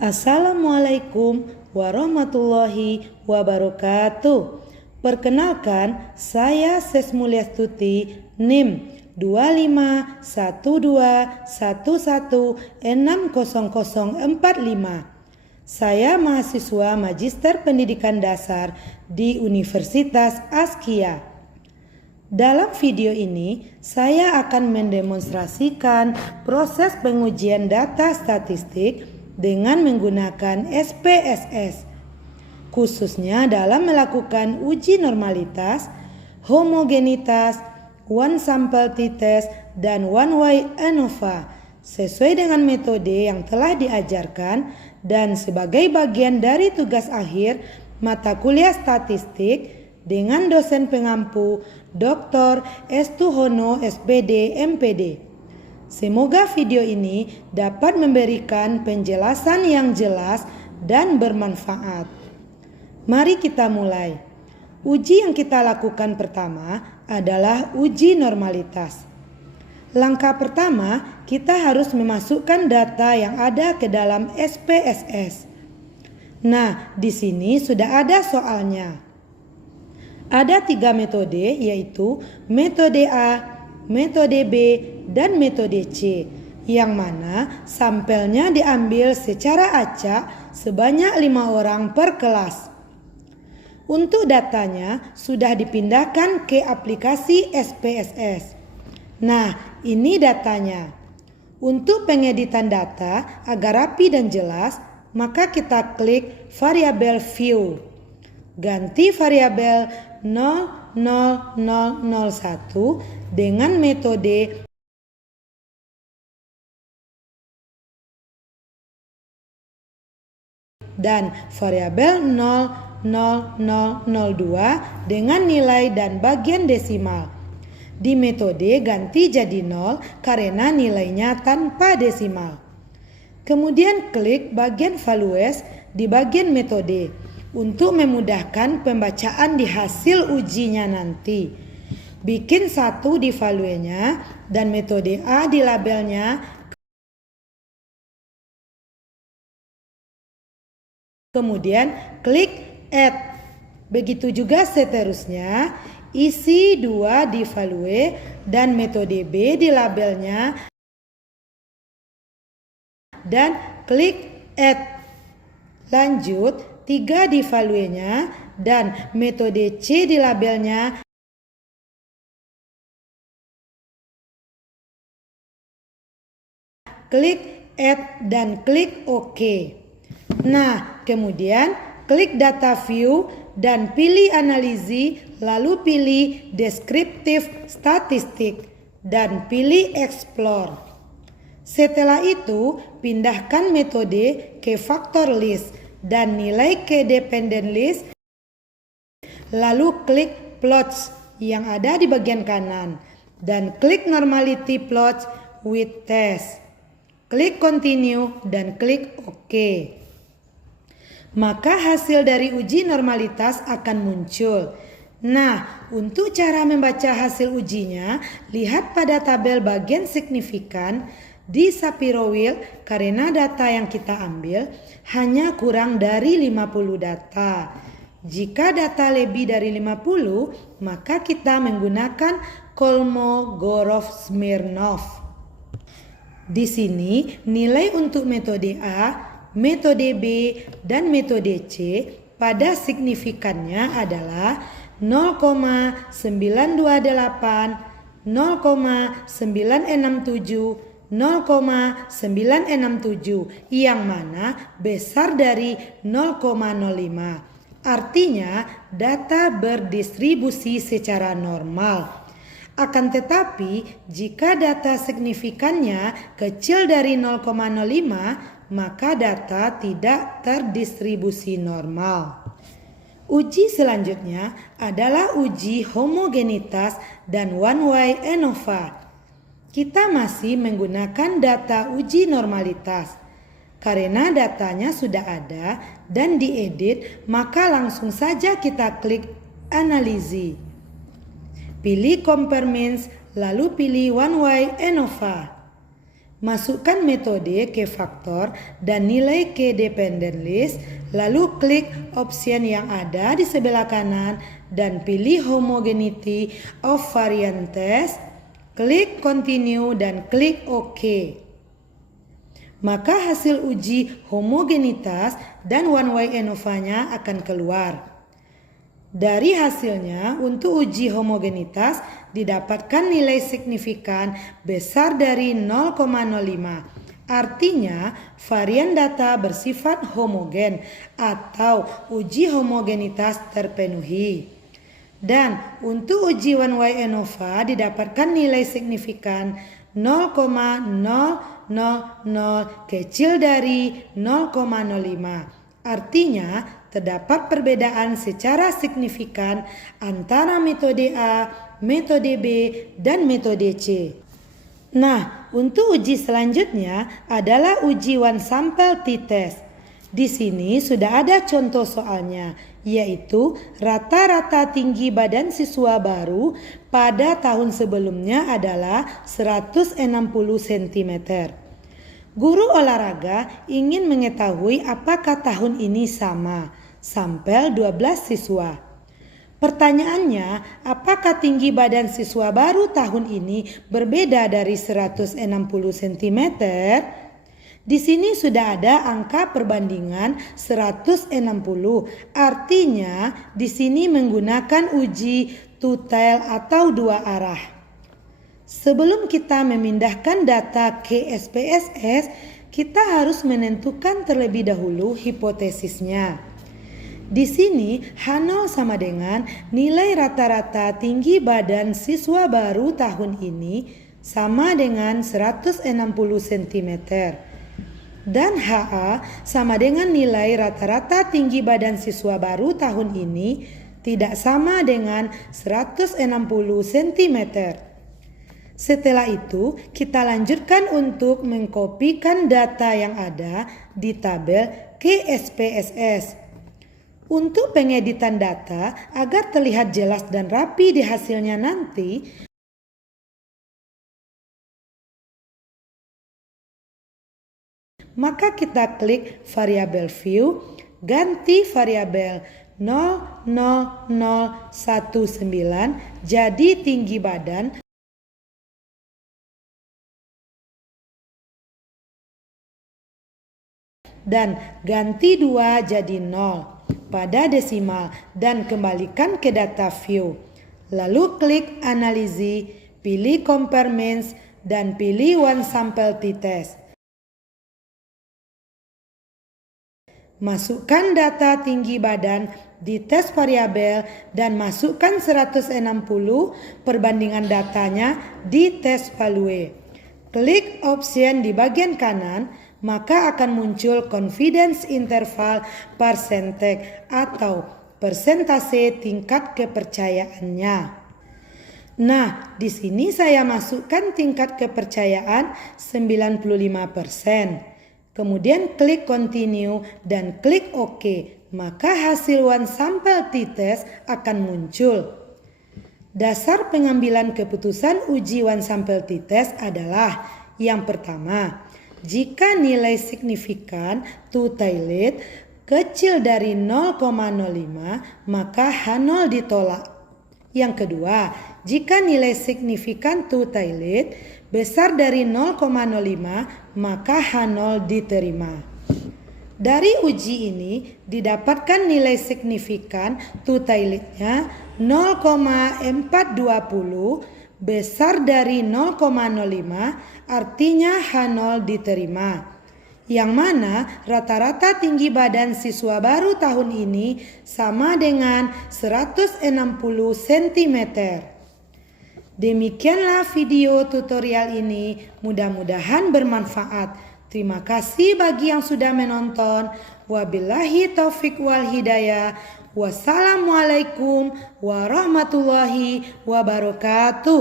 Assalamualaikum warahmatullahi wabarakatuh. Perkenalkan, saya Ses Mulyastuti, NIM 251211600045. Saya mahasiswa Magister Pendidikan Dasar di Universitas Askia. Dalam video ini, saya akan mendemonstrasikan proses pengujian data statistik dengan menggunakan SPSS, khususnya dalam melakukan uji normalitas, homogenitas, one sample t-test, dan one way ANOVA sesuai dengan metode yang telah diajarkan dan sebagai bagian dari tugas akhir mata kuliah statistik dengan dosen pengampu Dr. Estuhono SPD MPD. Semoga video ini dapat memberikan penjelasan yang jelas dan bermanfaat. Mari kita mulai. Uji yang kita lakukan pertama adalah uji normalitas. Langkah pertama, kita harus memasukkan data yang ada ke dalam SPSS. Nah, di sini sudah ada soalnya. Ada 3 metode, yaitu metode A, metode B, dan metode C, yang mana sampelnya diambil secara acak sebanyak 5 orang per kelas. Untuk datanya sudah dipindahkan ke aplikasi SPSS. Nah, ini datanya. Untuk pengeditan data agar rapi dan jelas, maka kita klik variabel view. Ganti variabel 00001 dengan metode dan variabel 00002 dengan nilai dan bagian desimal. Di metode ganti jadi 0 karena nilainya tanpa desimal. Kemudian klik bagian values di bagian metode untuk memudahkan pembacaan di hasil ujinya nanti. Bikin 1 di valuenya dan metode A di labelnya. Kemudian klik add. Begitu juga seterusnya, isi 2 di value dan metode B di labelnya dan klik add. Lanjut 3 di valuenya dan metode C di labelnya. Klik add dan klik OK. Nah, kemudian klik data view dan pilih analisis, lalu pilih deskriptif statistik dan pilih explore. Setelah itu, pindahkan metode ke factor list dan nilai ke dependent list, lalu klik plots yang ada di bagian kanan dan klik normality plots with test. Klik continue dan klik OK. Maka hasil dari uji normalitas akan muncul. Nah, untuk cara membaca hasil ujinya, lihat pada tabel bagian signifikan di ShapiroWheel karena data yang kita ambil hanya kurang dari 50 data. Jika data lebih dari 50, maka kita menggunakan Kolmogorov-Smirnov. Di sini nilai untuk metode A, metode B, dan metode C pada signifikannya adalah 0,928, 0,967, 0,967 yang mana besar dari 0,05. Artinya data berdistribusi secara normal. Akan tetapi, jika data signifikannya kecil dari 0,05, maka data tidak terdistribusi normal. Uji selanjutnya adalah uji homogenitas dan one way ANOVA. Kita masih menggunakan data uji normalitas. Karena datanya sudah ada dan diedit, maka langsung saja kita klik analisis. Pilih compare means, lalu pilih one way ANOVA. Masukkan metode ke faktor dan nilai ke dependent list, lalu klik option yang ada di sebelah kanan dan pilih homogeneity of variances, klik continue dan klik OK. Maka hasil uji homogenitas dan one way ANOVA-nya akan keluar. Dari hasilnya, untuk uji homogenitas didapatkan nilai signifikan besar dari 0,05. Artinya, varian data bersifat homogen atau uji homogenitas terpenuhi. Dan untuk uji one way ANOVA didapatkan nilai signifikan 0,000 kecil dari 0,05. Artinya, terdapat perbedaan secara signifikan antara metode A, metode B, dan metode C. Nah, untuk uji selanjutnya adalah uji one sample t-test. Di sini sudah ada contoh soalnya, yaitu rata-rata tinggi badan siswa baru pada tahun sebelumnya adalah 160 cm. Guru olahraga ingin mengetahui apakah tahun ini sama, sampel 12 siswa. Pertanyaannya, apakah tinggi badan siswa baru tahun ini berbeda dari 160 cm? Di sini sudah ada angka perbandingan 160, artinya di sini menggunakan uji two-tail atau dua arah. Sebelum kita memindahkan data ke SPSS, kita harus menentukan terlebih dahulu hipotesisnya. Di sini H0 sama dengan nilai rata-rata tinggi badan siswa baru tahun ini sama dengan 160 cm. Dan HA sama dengan nilai rata-rata tinggi badan siswa baru tahun ini tidak sama dengan 160 cm. Setelah itu, kita lanjutkan untuk mengkopikan data yang ada di tabel ke SPSS. Untuk pengeditan data, agar terlihat jelas dan rapi di hasilnya nanti, maka kita klik variabel view, ganti variabel 00019 jadi tinggi badan, dan ganti 2 jadi 0 pada desimal dan kembalikan ke data view. Lalu klik analisis, pilih compare means dan pilih one sample t-test. Masukkan data tinggi badan di tes variabel dan masukkan 160 perbandingan datanya di tes value. Klik option di bagian kanan, maka akan muncul confidence interval percentage atau persentase tingkat kepercayaannya. Nah, di sini saya masukkan tingkat kepercayaan 95%. Kemudian klik continue dan klik OK, maka hasil one sample t-test akan muncul. Dasar pengambilan keputusan uji one sample t-test adalah yang pertama, jika nilai signifikan two-tailed kecil dari 0,05 maka H0 ditolak. Yang kedua, jika nilai signifikan two-tailed besar dari 0,05 maka H0 diterima. Dari uji ini didapatkan nilai signifikan two-tailednya 0,420 besar dari 0,05, artinya H0 diterima. Yang mana rata-rata tinggi badan siswa baru tahun ini sama dengan 160 cm. Demikianlah video tutorial ini, mudah-mudahan bermanfaat. Terima kasih bagi yang sudah menonton. Wabillahi taufik wal hidayah. Wassalamualaikum warahmatullahi wabarakatuh.